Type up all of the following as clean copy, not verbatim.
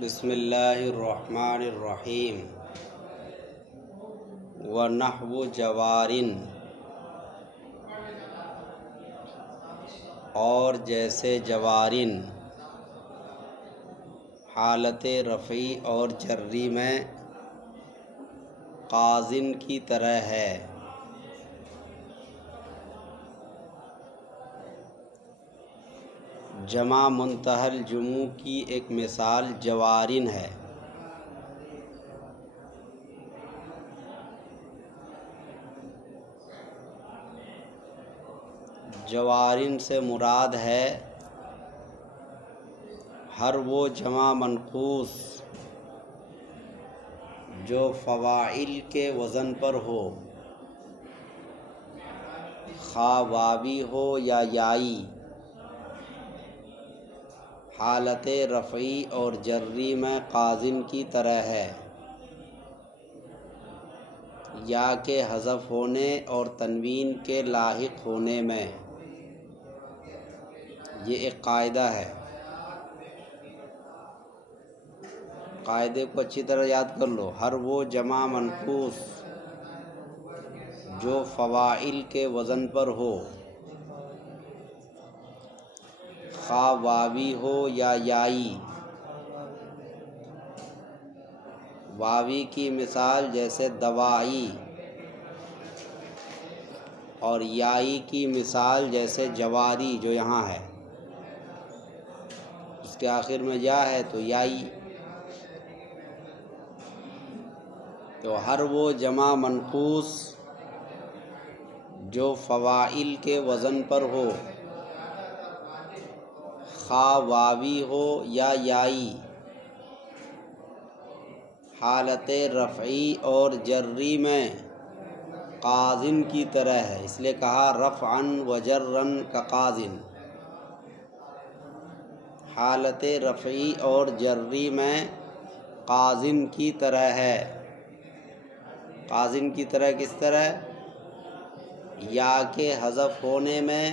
بسم اللہ الرحمن الرحیم ونحو جوارن، اور جیسے جوارن حالت رفعی اور جری میں قازن کی طرح ہے۔ جمع منتہی الجموع کی ایک مثال جوارن ہے۔ جوارن سے مراد ہے ہر وہ جمع منقوص جو فواعل کے وزن پر ہو، خواہ واوی ہو یا یائی، حالت رفعی اور جری میں قازن کی طرح ہے، یا کے حذف ہونے اور تنوین کے لاحق ہونے میں۔ یہ ایک قاعدہ ہے، قاعدے کو اچھی طرح یاد کر لو۔ ہر وہ جمع منقوص جو فواعل کے وزن پر ہو، خواہ واوی ہو یا یائی۔ واوی کی مثال جیسے دوائی، اور یائی کی مثال جیسے جواری جو یہاں ہے، اس کے آخر میں یا ہے تو یائی۔ تو ہر وہ جمع منقوص جو فواعل کے وزن پر ہو، خواہ واوی ہو یا یائی، حالت رفعی اور جری میں قازن کی طرح ہے۔ اس لیے کہا رفعاً و جراً کقازن۔ حالت رفعی اور جری میں قازن کی طرح ہے۔ قازن کی طرح کس طرح؟ یا کے حذف ہونے میں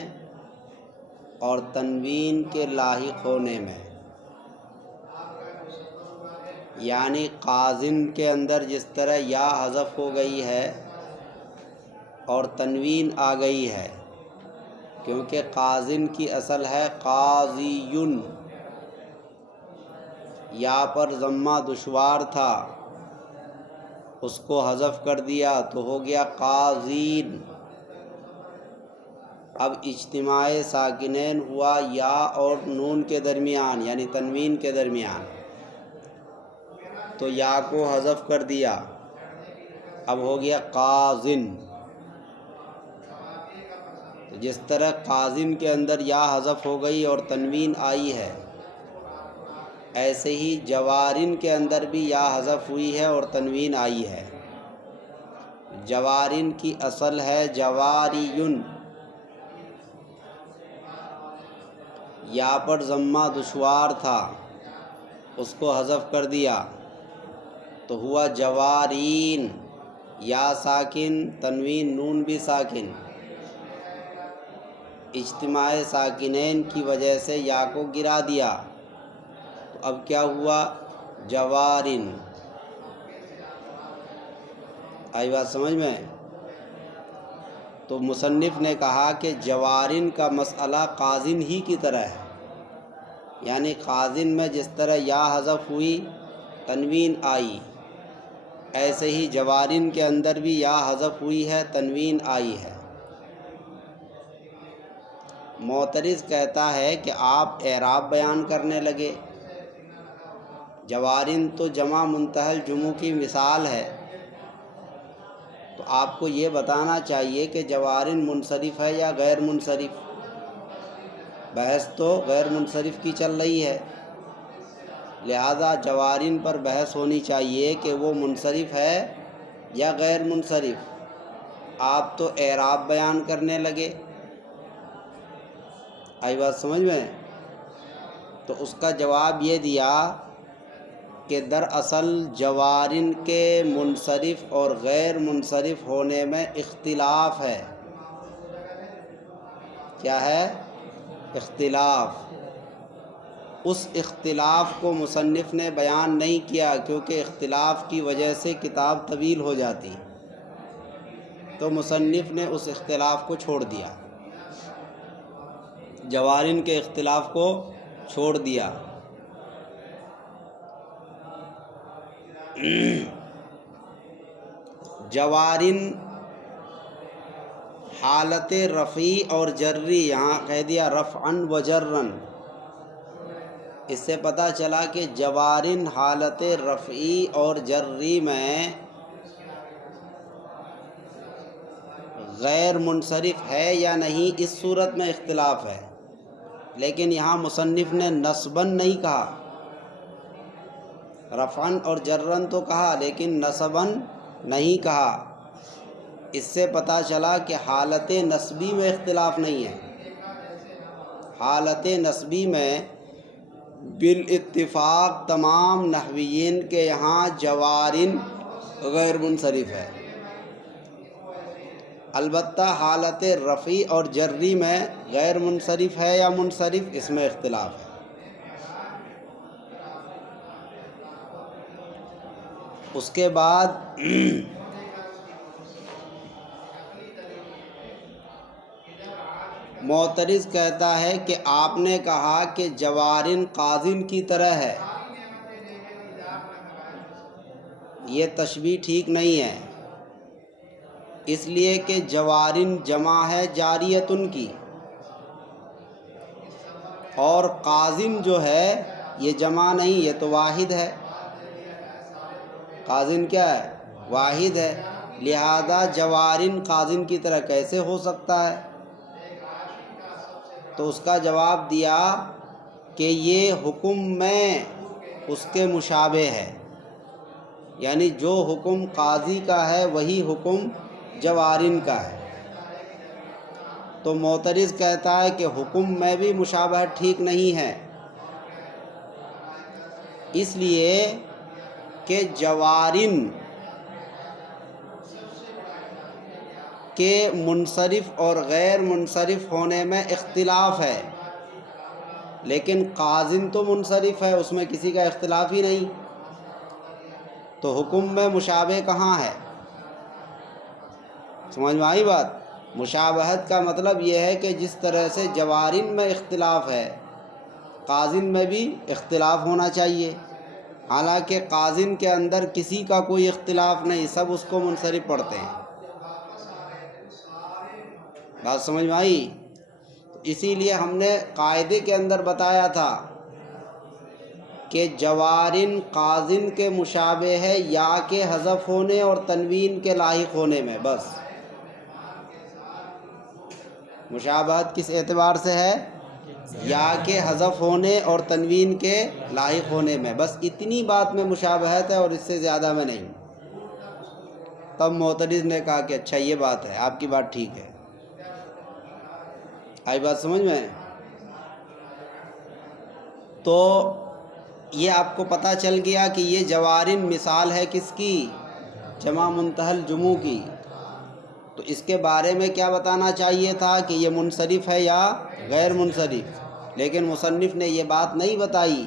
اور تنوین کے لاحق ہونے میں۔ یعنی قازن کے اندر جس طرح یا حذف ہو گئی ہے اور تنوین آ گئی ہے، کیونکہ قازن کی اصل ہے قاضیٌ، یا پر ضمہ دشوار تھا، اس کو حذف کر دیا تو ہو گیا قاضین۔ اب اجتماع ساکنین ہوا یا اور نون کے درمیان، یعنی تنوین کے درمیان، تو یا کو حذف کر دیا، اب ہو گیا قازن۔ جس طرح قازن کے اندر یا حذف ہو گئی اور تنوین آئی ہے، ایسے ہی جوارن کے اندر بھی یا حذف ہوئی ہے اور تنوین آئی ہے۔ جوارن کی اصل ہے جواریٌ، یا پر ضمہ دشوار تھا، اس کو حذف کر دیا تو ہوا جوارین۔ یا ساکن، تنوین نون بھی ساکن، اجتماع ساکنین کی وجہ سے یا کو گرا دیا، تو اب کیا ہوا؟ جوارن۔ آئی بات سمجھ میں؟ تو مصنف نے کہا کہ جوارن کا مسئلہ قازن ہی کی طرح ہے، یعنی قازن میں جس طرح یا حذف ہوئی، تنوین آئی، ایسے ہی جوارن کے اندر بھی یا حذف ہوئی ہے، تنوین آئی ہے۔ معترض کہتا ہے کہ آپ اعراب بیان کرنے لگے، جوارن تو جمع منتہی الجموع کی مثال ہے، تو آپ کو یہ بتانا چاہیے کہ جوارن منصرف ہے یا غیر منصرف۔ بحث تو غیر منصرف کی چل رہی ہے، لہذا جوارن پر بحث ہونی چاہیے کہ وہ منصرف ہے یا غیر منصرف۔ آپ تو اعراب بیان کرنے لگے۔ آئی بات سمجھ میں؟ تو اس کا جواب یہ دیا کہ دراصل جوارن کے منصرف اور غیر منصرف ہونے میں اختلاف ہے۔ کیا ہے؟ اختلاف۔ اس اختلاف کو مصنف نے بیان نہیں کیا، کیونکہ اختلاف کی وجہ سے کتاب طویل ہو جاتی، تو مصنف نے اس اختلاف کو چھوڑ دیا، جوارن کے اختلاف کو چھوڑ دیا۔ جوارن حالت رفعی اور جری، یہاں کہہ دیا رفعن و جرن، اس سے پتہ چلا کہ جوارن حالت رفعی اور جری میں غیر منصرف ہے یا نہیں، اس صورت میں اختلاف ہے، لیکن یہاں مصنف نے نصباً نہیں کہا، رفعن اور جرن تو کہا لیکن نصباً نہیں کہا۔ اس سے پتہ چلا کہ حالت نصبی میں اختلاف نہیں ہے، حالت نصبی میں بالاتفاق تمام نحویین کے یہاں جوارن غیر منصرف ہے، البتہ حالت رفعی اور جری میں غیر منصرف ہے یا منصرف، اس میں اختلاف ہے۔ اس کے بعد معترض کہتا ہے کہ آپ نے کہا کہ جوارن قازن کی طرح ہے، یہ تشبیہ ٹھیک نہیں ہے، اس لیے کہ جوارن جمع ہے جاریتن کی، اور قازن جو ہے یہ جمع نہیں، یہ تو واحد ہے، قازن کیا ہے؟ واحد ہے، لہذا جوارن قازن کی طرح کیسے ہو سکتا ہے؟ تو اس کا جواب دیا کہ یہ حکم میں اس کے مشابہ ہے، یعنی جو حکم قاضی کا ہے وہی حکم جوارن کا ہے۔ تو معترض کہتا ہے کہ حکم میں بھی مشابہت ٹھیک نہیں ہے، اس لیے کہ جوارن کے منصرف اور غیر منصرف ہونے میں اختلاف ہے، لیکن قازن تو منصرف ہے، اس میں کسی کا اختلاف ہی نہیں، تو حکم میں مشابہ کہاں ہے؟ سمجھ میں آئی بات؟ مشابہت کا مطلب یہ ہے کہ جس طرح سے جوارن میں اختلاف ہے، قازن میں بھی اختلاف ہونا چاہیے، حالانکہ قازن کے اندر کسی کا کوئی اختلاف نہیں، سب اس کو منصرف پڑھتے ہیں۔ بات سمجھ میں آئی؟ اسی لیے ہم نے قاعدے کے اندر بتایا تھا کہ جوارن قازن کے مشابہ ہے یا کے حذف ہونے اور تنوین کے لاحق ہونے میں، بس۔ مشابہت کس اعتبار سے ہے؟ یا کے حذف ہونے اور تنوین کے لاحق ہونے میں، بس اتنی بات میں مشابہت ہے، اور اس سے زیادہ میں نہیں۔ تب معترض نے کہا کہ اچھا یہ بات ہے، آپ کی بات ٹھیک ہے۔ آئی بات سمجھ میں؟ تو یہ آپ کو پتہ چل گیا کہ یہ جوارن مثال ہے کس کی؟ جمع منتہی الجموع کی۔ تو اس کے بارے میں کیا بتانا چاہیے تھا کہ یہ منصرف ہے یا غیر منصرف، لیکن مصنف نے یہ بات نہیں بتائی۔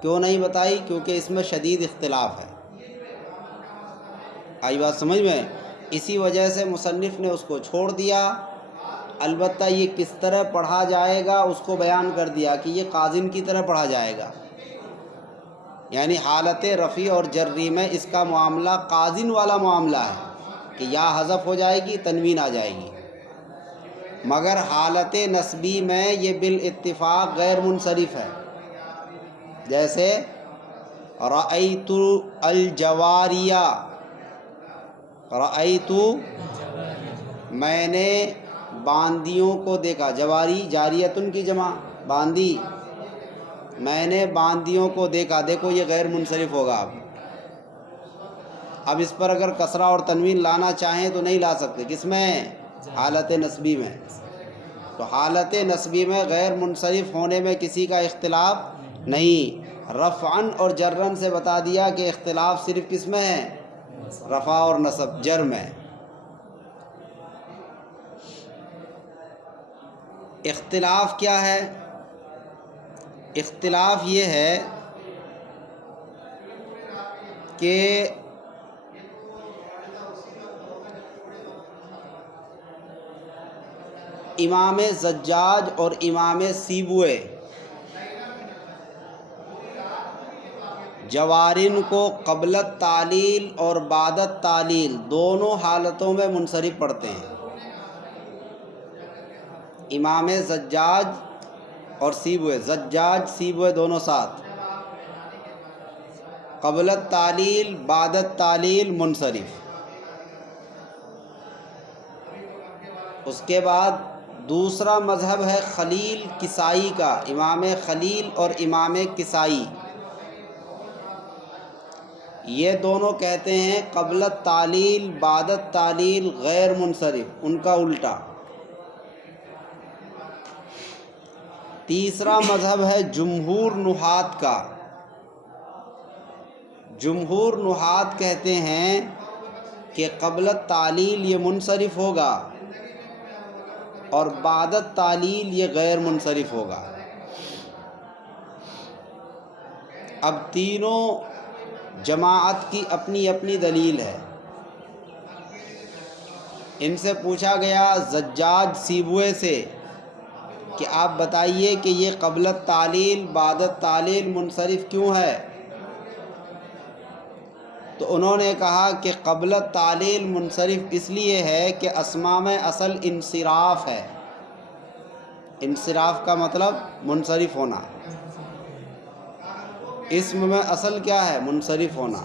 کیوں نہیں بتائی؟ کیونکہ اس میں شدید اختلاف ہے۔ آئی بات سمجھ میں؟ اسی وجہ سے مصنف نے اس کو چھوڑ دیا، البتہ یہ کس طرح پڑھا جائے گا اس کو بیان کر دیا کہ یہ قازن کی طرح پڑھا جائے گا، یعنی حالت رفع اور جری میں اس کا معاملہ قازن والا معاملہ ہے کہ یا حذف ہو جائے گی تنوین آ جائے گی، مگر حالت نصبی میں یہ بالاتفاق غیر منصرف ہے، جیسے رأیت الجواریہ، رأیت میں نے باندیوں کو دیکھا، جواری جاریتن کی جمع باندی، میں نے باندیوں کو دیکھا، دیکھو یہ غیر منصرف ہوگا۔ اب اس پر اگر کسرہ اور تنوین لانا چاہیں تو نہیں لا سکتے، کس میں؟ حالت نصبی میں۔ تو حالت نصبی میں غیر منصرف ہونے میں کسی کا اختلاف نہیں، رفعن اور جرن سے بتا دیا کہ اختلاف صرف کس میں ہے؟ رفع اور نصب، جر میں۔ اختلاف کیا ہے؟ اختلاف یہ ہے کہ امام زجاج اور امام سیبوئے جوارن کو قبل التعلیل اور بعد التعلیل دونوں حالتوں میں منصرف پڑھتے ہیں۔ امام زجاج اور سیبوئے، زجاج سیبوئے دونوں ساتھ، قبل التعلیل بعد التعلیل منصرف۔ اس کے بعد دوسرا مذہب ہے خلیل کسائی کا، امام خلیل اور امام کسائی، یہ دونوں کہتے ہیں قبل التعلیل بعد التعلیل غیر منصرف، ان کا الٹا۔ تیسرا مذہب ہے جمہور نحات کا، جمہور نحات کہتے ہیں کہ قبل التعلیل یہ منصرف ہوگا اور بعد التعلیل یہ غیر منصرف ہوگا۔ اب تینوں جماعت کی اپنی اپنی دلیل ہے۔ ان سے پوچھا گیا زجاج سیبوئے سے کہ آپ بتائیے کہ یہ قبل التعلیل بعد التعلیل منصرف کیوں ہے؟ تو انہوں نے کہا کہ قبل التعلیل منصرف اس لیے ہے کہ اسماء میں اصل انصراف ہے۔ انصراف کا مطلب منصرف ہونا، اسم میں اصل کیا ہے؟ منصرف ہونا۔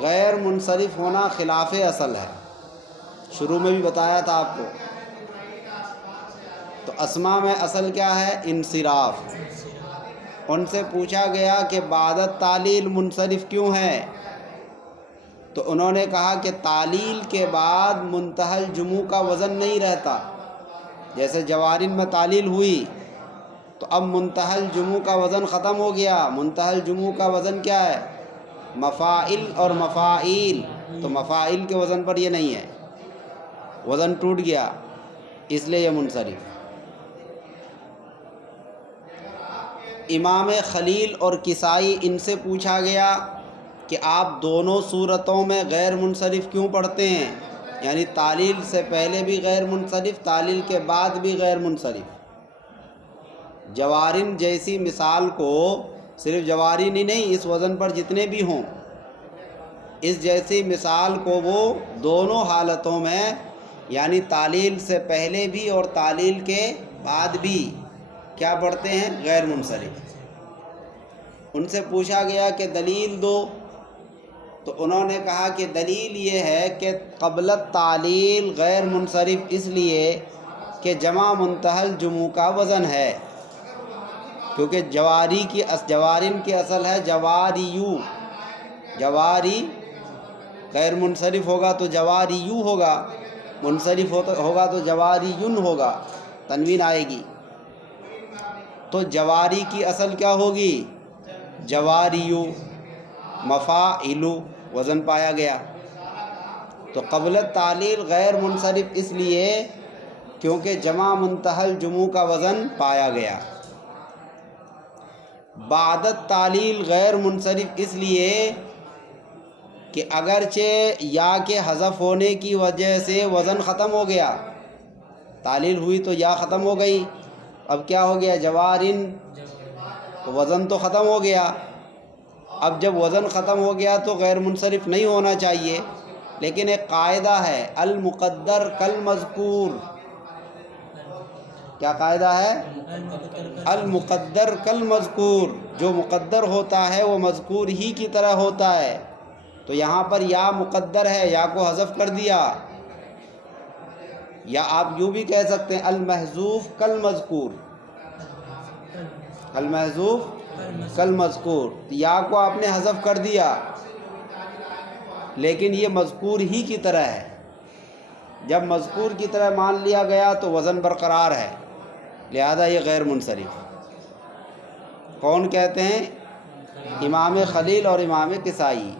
غیر منصرف ہونا خلاف اصل ہے، شروع میں بھی بتایا تھا آپ کو۔ تو اسماء میں اصل کیا ہے؟ انصراف۔ ان سے پوچھا گیا کہ بعد التعلیل منصرف کیوں ہے؟ تو انہوں نے کہا کہ تعلیل کے بعد منتہی الجموع کا وزن نہیں رہتا۔ جیسے جوارن میں تعلیل ہوئی تو اب منتہی الجموع کا وزن ختم ہو گیا۔ منتہی الجموع کا وزن کیا ہے؟ مفاعل اور مفاعیل، تو مفاعل کے وزن پر یہ نہیں ہے، وزن ٹوٹ گیا، اس لیے یہ منصرف۔ امام خلیل اور کسائی، ان سے پوچھا گیا کہ آپ دونوں صورتوں میں غیر منصرف کیوں پڑھتے ہیں؟ یعنی تعلیل سے پہلے بھی غیر منصرف، تعلیل کے بعد بھی غیر منصرف۔ جوارن جیسی مثال کو، صرف جوارن ہی نہیں، اس وزن پر جتنے بھی ہوں، اس جیسی مثال کو وہ دونوں حالتوں میں، یعنی تعلیل سے پہلے بھی اور تعلیل کے بعد بھی کیا پڑھتے ہیں؟ غیر منصرف۔ ان سے پوچھا گیا کہ دلیل دو، تو انہوں نے کہا کہ دلیل یہ ہے کہ قبل التعلیل غیر منصرف اس لیے کہ جمع منتہی الجموع کا وزن ہے، کیونکہ جوارن کی اصل ہے جواریو، جواری غیر منصرف ہوگا تو جواریو ہوگا، منصرف ہوگا تو جواریون ہوگا، تنوین آئے گی۔ تو جواری کی اصل کیا ہوگی؟ جواریو، مفاعلو، وزن پایا گیا۔ تو قبل التعلیل غیر منصرف اس لیے کیونکہ جمع منتہی الجموع کا وزن پایا گیا۔ بعد التعلیل غیر منصرف اس لیے کہ اگرچہ یا کے حذف ہونے کی وجہ سے وزن ختم ہو گیا، تعلیل ہوئی تو یا ختم ہو گئی، اب کیا ہو گیا؟ جوارن، تو وزن تو ختم ہو گیا۔ اب جب وزن ختم ہو گیا تو غیر منصرف نہیں ہونا چاہیے، لیکن ایک قاعدہ ہے، المقدر کالمذکور۔ کیا قاعدہ ہے؟ المقدر کالمذکور، جو مقدر ہوتا ہے وہ مذکور ہی کی طرح ہوتا ہے۔ تو یہاں پر یا مقدر ہے، یا کو حذف کر دیا، یا آپ یوں بھی کہہ سکتے ہیں المحذوف کالمذکور، المحذوف کالمذکور، یا کو آپ نے حذف کر دیا لیکن یہ مذکور ہی کی طرح ہے۔ جب مذکور کی طرح مان لیا گیا تو وزن برقرار ہے، لہذا یہ غیر منصرف۔ کون کہتے ہیں؟ امام خلیل اور امام کسائی۔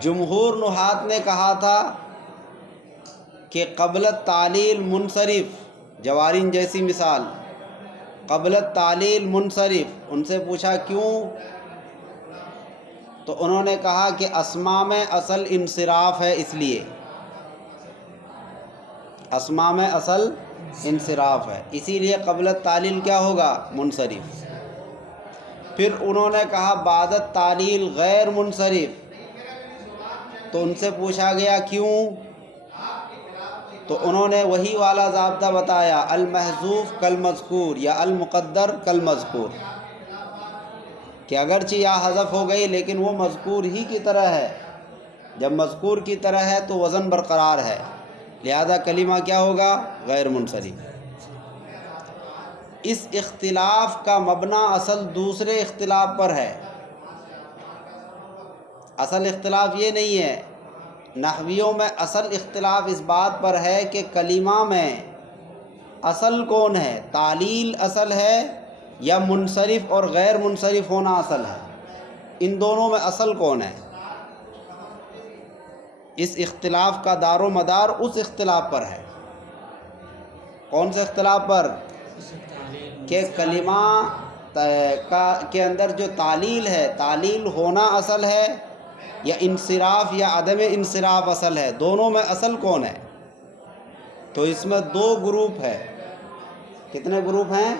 جمہور نحات نے کہا تھا کہ قبل التعلیل منصرف، جوارن جیسی مثال، قبل التعلیل منصرف، ان سے پوچھا کیوں؟ تو انہوں نے کہا کہ اسماء میں اصل انصراف ہے، اس لیے اسماء میں اصل انصراف ہے، اسی لیے قبل التعلیل کیا ہوگا؟ منصرف۔ پھر انہوں نے کہا بعد التعلیل غیر منصرف، تو ان سے پوچھا گیا کیوں؟ تو انہوں نے وہی والا ضابطہ بتایا، المحذوف کالمذکور یا المقدر کالمذکور، کہ اگرچہ یا حذف ہو گئی لیکن وہ مذکور ہی کی طرح ہے، جب مذکور کی طرح ہے تو وزن برقرار ہے، لہذا کلمہ کیا ہوگا؟ غیر منصرف۔ اس اختلاف کا مبنا اصل دوسرے اختلاف پر ہے، اصل اختلاف یہ نہیں ہے۔ نحویوں میں اصل اختلاف اس بات پر ہے کہ کلمہ میں اصل کون ہے، تعلیل اصل ہے یا منصرف اور غیر منصرف ہونا اصل ہے، ان دونوں میں اصل کون ہے؟ اس اختلاف کا دار و مدار اس اختلاف پر ہے۔ کون سے اختلاف پر؟ کہ کلمہ کے اندر جو تعلیل ہے، تعلیل ہونا اصل ہے یا انصراف یا عدم انصراف اصل ہے، دونوں میں اصل کون ہے؟ تو اس میں دو گروپ ہے۔ کتنے گروپ ہیں؟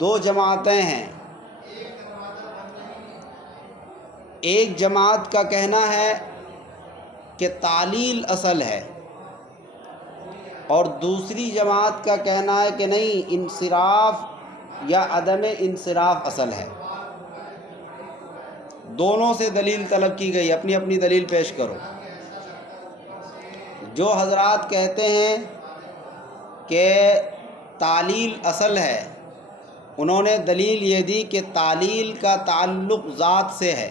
دو جماعتیں ہیں۔ ایک جماعت کا کہنا ہے کہ تعلیل اصل ہے، اور دوسری جماعت کا کہنا ہے کہ نہیں، انصراف یا عدم انصراف اصل ہے۔ دونوں سے دلیل طلب کی گئی، اپنی اپنی دلیل پیش کرو۔ جو حضرات کہتے ہیں کہ تعلیل اصل ہے، انہوں نے دلیل یہ دی کہ تعلیل کا تعلق ذات سے ہے،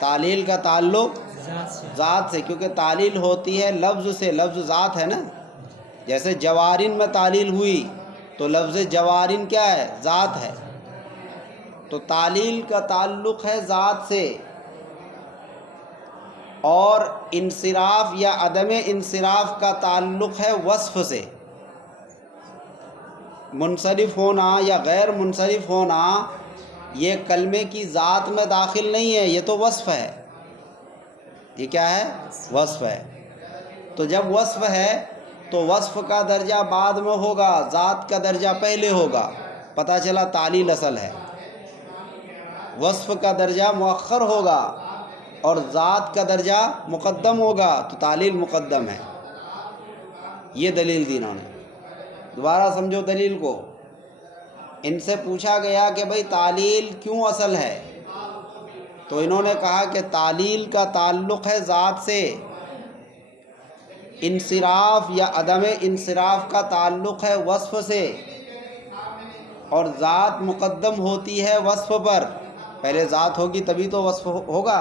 تعلیل کا تعلق ذات سے، کیونکہ تعلیل ہوتی ہے لفظ سے، لفظ ذات ہے نا۔ جیسے جوارن میں تعلیل ہوئی تو لفظ جوارن کیا ہے؟ ذات ہے۔ تو تعلیل کا تعلق ہے ذات سے، اور انصراف یا عدم انصراف کا تعلق ہے وصف سے۔ منصرف ہونا یا غیر منصرف ہونا یہ کلمے کی ذات میں داخل نہیں ہے، یہ تو وصف ہے۔ یہ کیا ہے؟ وصف ہے۔ تو جب وصف ہے تو وصف کا درجہ بعد میں ہوگا، ذات کا درجہ پہلے ہوگا، پتہ چلا تعلیل اصل ہے۔ وصف کا درجہ مؤخر ہوگا اور ذات کا درجہ مقدم ہوگا، تو تعلیل مقدم ہے۔ یہ دلیل دی انہوں نے۔ دوبارہ سمجھو دلیل کو۔ ان سے پوچھا گیا کہ بھئی تعلیل کیوں اصل ہے؟ تو انہوں نے کہا کہ تعلیل کا تعلق ہے ذات سے، انصراف یا عدم انصراف کا تعلق ہے وصف سے، اور ذات مقدم ہوتی ہے وصف پر۔ پہلے ذات ہوگی تبھی تو وصف ہوگا،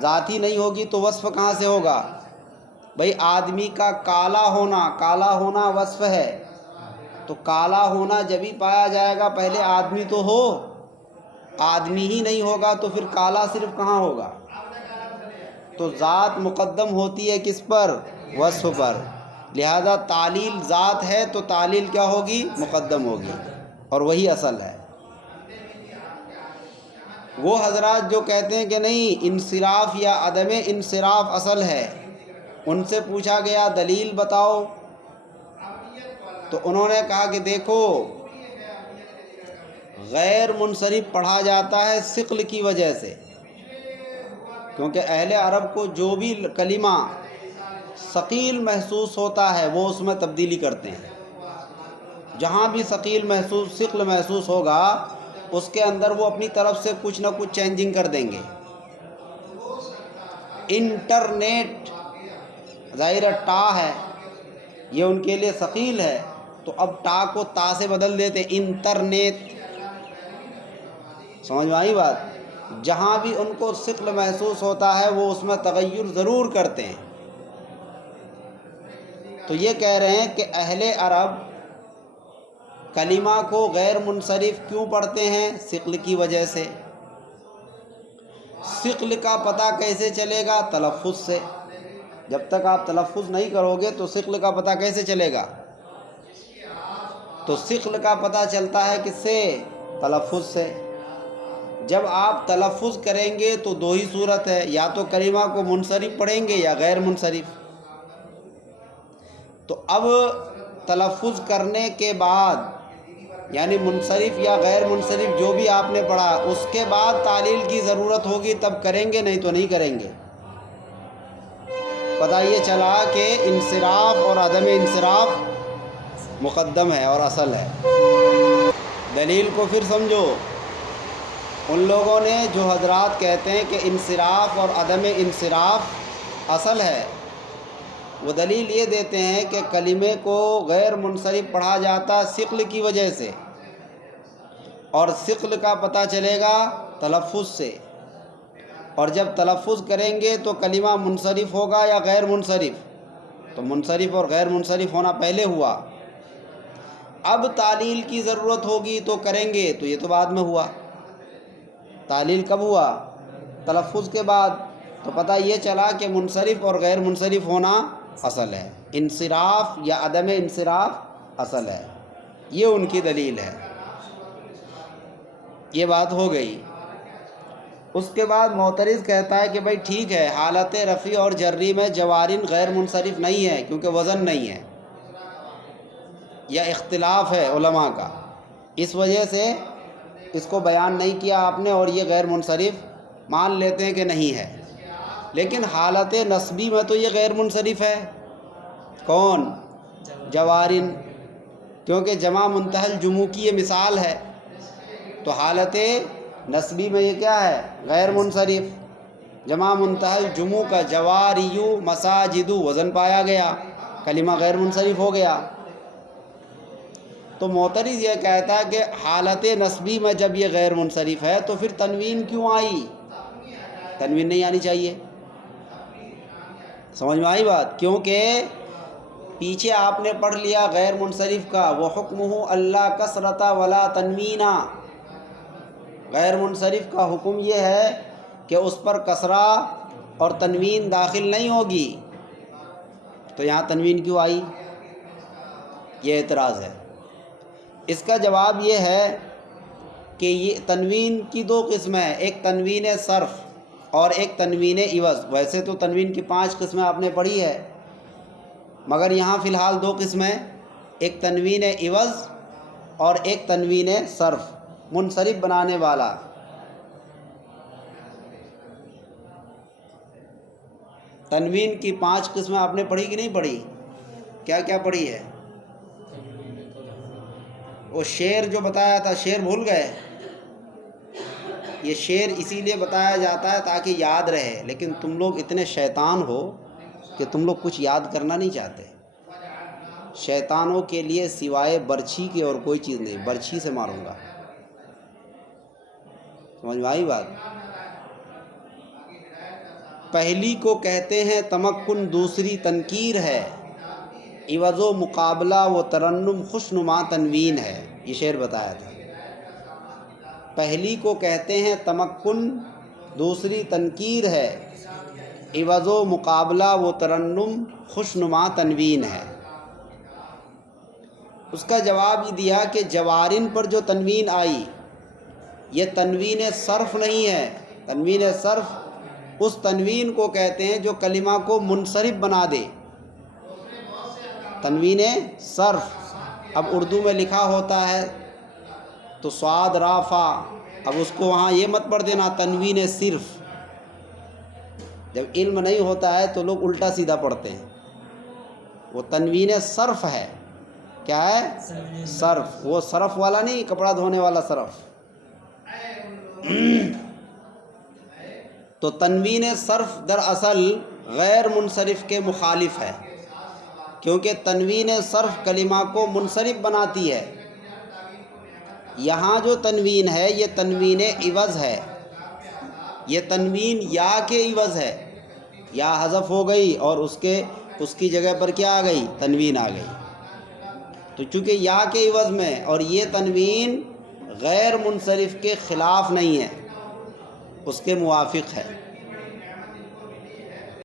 ذات ہی نہیں ہوگی تو وصف کہاں سے ہوگا؟ بھئی آدمی کا کالا ہونا وصف ہے، تو کالا ہونا جبھی پایا جائے گا پہلے آدمی تو ہو، آدمی ہی نہیں ہوگا تو پھر کالا صرف کہاں ہوگا؟ تو ذات مقدم ہوتی ہے کس پر؟ وصف پر۔ لہذا تعلیل ذات ہے تو تعلیل کیا ہوگی؟ مقدم ہوگی، اور وہی اصل ہے۔ وہ حضرات جو کہتے ہیں کہ نہیں، انصراف یا عدم انصراف اصل ہے، ان سے پوچھا گیا دلیل بتاؤ، تو انہوں نے کہا کہ دیکھو، غیر منصرف پڑھا جاتا ہے ثقل کی وجہ سے، کیونکہ اہل عرب کو جو بھی کلمہ ثقیل محسوس ہوتا ہے وہ اس میں تبدیلی کرتے ہیں۔ جہاں بھی ثقل محسوس ہوگا اس کے اندر وہ اپنی طرف سے کچھ نہ کچھ چینجنگ کر دیں گے۔ انٹرنیٹ ظاہر ٹا ہے، یہ ان کے لیے ثقیل ہے، تو اب ٹا کو تا سے بدل دیتے انٹرنیٹ۔ سمجھ میں آئی بات؟ جہاں بھی ان کو ثقل محسوس ہوتا ہے وہ اس میں تغیر ضرور کرتے ہیں۔ تو یہ کہہ رہے ہیں کہ اہل عرب کلمہ کو غیر منصرف کیوں پڑھتے ہیں؟ ثقل کی وجہ سے۔ ثقل کا پتہ کیسے چلے گا؟ تلفظ سے۔ جب تک آپ تلفظ نہیں کرو گے تو ثقل کا پتہ کیسے چلے گا؟ تو ثقل کا پتہ چلتا ہے کس سے؟ تلفظ سے۔ جب آپ تلفظ کریں گے تو دو ہی صورت ہے، یا تو کلمہ کو منصرف پڑھیں گے یا غیر منصرف۔ تو اب تلفظ کرنے کے بعد، یعنی منصرف یا غیر منصرف جو بھی آپ نے پڑھا، اس کے بعد تعلیل کی ضرورت ہوگی تب کریں گے، نہیں تو نہیں کریں گے۔ پتہ یہ چلا کہ انصراف اور عدم انصراف مقدم ہے اور اصل ہے۔ دلیل کو پھر سمجھو۔ ان لوگوں نے جو حضرات کہتے ہیں کہ انصراف اور عدم انصراف اصل ہے، وہ دلیل یہ دیتے ہیں کہ کلمے کو غیر منصرف پڑھا جاتا ثقل کی وجہ سے، اور ثقل کا پتہ چلے گا تلفظ سے، اور جب تلفظ کریں گے تو کلمہ منصرف ہوگا یا غیر منصرف، تو منصرف اور غیر منصرف ہونا پہلے ہوا۔ اب تعلیل کی ضرورت ہوگی تو کریں گے، تو یہ تو بعد میں ہوا۔ تعلیل کب ہوا؟ تلفظ کے بعد۔ تو پتہ یہ چلا کہ منصرف اور غیر منصرف ہونا اصل ہے، انصراف یا عدم انصراف اصل ہے۔ یہ ان کی دلیل ہے۔ یہ بات ہو گئی۔ اس کے بعد معترض کہتا ہے کہ بھائی ٹھیک ہے، حالت رفع اور جری میں جوارن غیر منصرف نہیں ہے کیونکہ وزن نہیں ہے، یا اختلاف ہے علماء کا، اس وجہ سے اس کو بیان نہیں کیا آپ نے، اور یہ غیر منصرف مان لیتے ہیں کہ نہیں ہے۔ لیکن حالت نسبی میں تو یہ غیر منصرف ہے۔ کون؟ جوارن، کیونکہ جمع منتہی الجموع کی یہ مثال ہے۔ تو حالت نسبی میں یہ کیا ہے؟ غیر منصرف۔ جمع منتہی الجموع کا جواریو مساجدو وزن پایا گیا، کلمہ غیر منصرف ہو گیا۔ تو معترض یہ کہتا ہے کہ حالت نسبی میں جب یہ غیر منصرف ہے تو پھر تنوین کیوں آئی؟ تنوین نہیں آنی چاہیے۔ سمجھ میں آئی بات؟ کیونکہ پیچھے آپ نے پڑھ لیا غیر منصرف کا وَحُکْمُهُ اللہ کثرۃ ولا تنوینا۔ غیر منصرف کا حکم یہ ہے کہ اس پر کسرہ اور تنوین داخل نہیں ہوگی، تو یہاں تنوین کیوں آئی؟ یہ اعتراض ہے۔ اس کا جواب یہ ہے کہ یہ تنوین کی دو قسمیں ہیں، ایک تنوین صرف اور ایک تنوین عوض۔ ویسے تو تنوین کی 5 قسمیں آپ نے پڑھی ہے، مگر یہاں فی الحال 2 قسمیں، ایک تنوین عوض اور ایک تنوین صرف، منصرف بنانے والا۔ تنوین کی 5 قسمیں آپ نے پڑھی کہ نہیں پڑھی؟ کیا کیا پڑھی ہے؟ وہ شعر جو بتایا تھا، شعر بھول گئے؟ یہ شعر اسی لیے بتایا جاتا ہے تاکہ یاد رہے، لیکن تم لوگ اتنے شیطان ہو کہ تم لوگ کچھ یاد کرنا نہیں چاہتے۔ شیطانوں کے لیے سوائے برچھی کے اور کوئی چیز نہیں، برچھی سے ماروں گا۔ سمجھ میں آئی بات؟ پہلی کو کہتے ہیں تمکن، دوسری تنکیر ہے، عوض و مقابلہ و ترنم خوشنما تنوین ہے۔ یہ شعر بتایا تھا۔ پہلی کو کہتے ہیں تمکن، دوسری تنکیر ہے، عوض و مقابلہ و ترنم خوشنما تنوین ہے۔ اس کا جواب یہ دیا کہ جوارن پر جو تنوین آئی یہ تنوین صرف نہیں ہے۔ تنوین صرف اس تنوین کو کہتے ہیں جو کلمہ کو منصرف بنا دے، تنوین صرف۔ اب اردو میں لکھا ہوتا ہے تو صاد را فا، اب اس کو وہاں یہ مت پڑھ دینا تنوین صرف۔ جب علم نہیں ہوتا ہے تو لوگ الٹا سیدھا پڑھتے ہیں۔ وہ تنوین صرف ہے۔ کیا ہے؟ صرف۔ وہ صرف والا نہیں، کپڑا دھونے والا صرف۔ تو تنوین صرف دراصل غیر منصرف کے مخالف ہے، کیونکہ تنوین صرف کلمہ کو منصرف بناتی ہے۔ یہاں جو تنوین ہے یہ تنوین عوض ہے، یہ تنوین یا کے عوض ہے، یا حذف ہو گئی اور اس کی جگہ پر کیا آ گئی؟ تنوین آ گئی۔ تو چونکہ یا کے عوض میں، اور یہ تنوین غیر منصرف کے خلاف نہیں ہے، اس کے موافق ہے۔